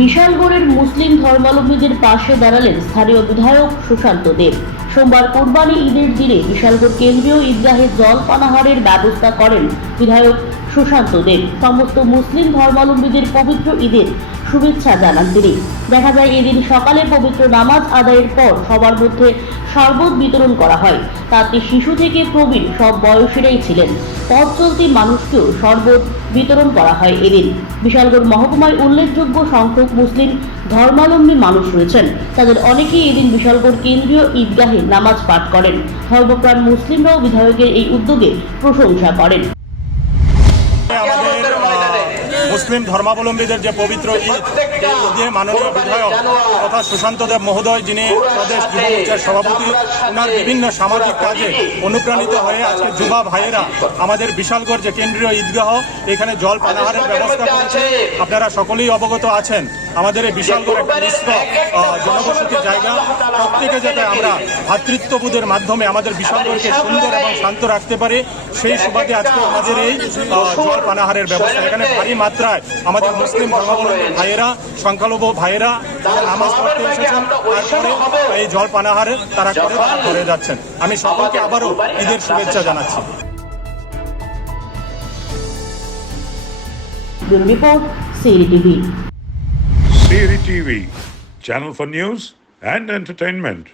বিশালগড়ের মুসলিম ধর্মাবলম্বীদের পাশে দাঁড়ালেন স্থানীয় বিধায়ক সুশান্ত দেব। সোমবার কোরবানি ঈদের দিনে বিশালগড় কেন্দ্রীয় ঈদগাহে জল পানাহারের ব্যবস্থা করেন বিধায়ক সুশান্ত দেব। সমস্ত মুসলিম ধর্মাবলম্বীদের পবিত্র ঈদের শুভেচ্ছা জানান তিনি। দেখা যায় এদিন সকালে পবিত্র নামাজ আদায়ের পর সবার মধ্যে শরবত বিতরণ করা হয়। তাতে শিশু থেকে প্রবীণ সব বয়সীরাই ছিলেন। পথ চলতি মানুষকেও শরবত বিতরণ করা হয় এদিন। বিশালগড় মহকুমায় উল্লেখযোগ্য সংখ্যক মুসলিম ধর্মাবলম্বী মানুষ রয়েছেন। তাদের অনেকেই এদিন বিশালগড় কেন্দ্রীয় ঈদগাহে নামাজ পাঠ করেন। ধর্মপ্রাণ মুসলিমরাও বিধায়কের এই উদ্যোগে প্রশংসা করেন। মুসলিম ধর্মাবলম্বীদের যে পবিত্র ঈদ, ঈদে মাননীয় বিধায়ক তথা সুশান্ত দেব মহোদয়, যিনি প্রদেশ যুব মোর্চার সভাপতি, ওনার বিভিন্ন সামাজিক কাজে অনুপ্রাণিত হয়ে আজকে যুবা ভাইয়েরা আমাদের বিশালগড় যে কেন্দ্রীয় ঈদগাহ, এখানে জল পানাহারের ব্যবস্থা করেছে। আপনারা সকলেই অবগত আছেন, আমাদের এই বিশালগড় একটা মিশ্র জনবসতির জায়গা। প্রত্যেকে যাতে আমরা ভ্রাতৃত্ববোধের মাধ্যমে আমাদের বিশালগড়কে সুন্দর এবং শান্ত রাখতে পারি, সেই সুবাদে আজকে আমাদের এই জল পানাহারের ব্যবস্থা। এখানে ভারী মাত্রায় আমাদের মুসলিম ধর্মাবলম্বী ভাইয়েরা, সংখ্যালঘু ভাইয়েরা নামাজ পড়তে এসেছেন, তারপরে এই জল পানাহারে তারা করে যাচ্ছেন। আমি সকলকে আবারও ঈদের শুভেচ্ছা জানাচ্ছি। Report Siri TV. Siri TV, channel for news and entertainment.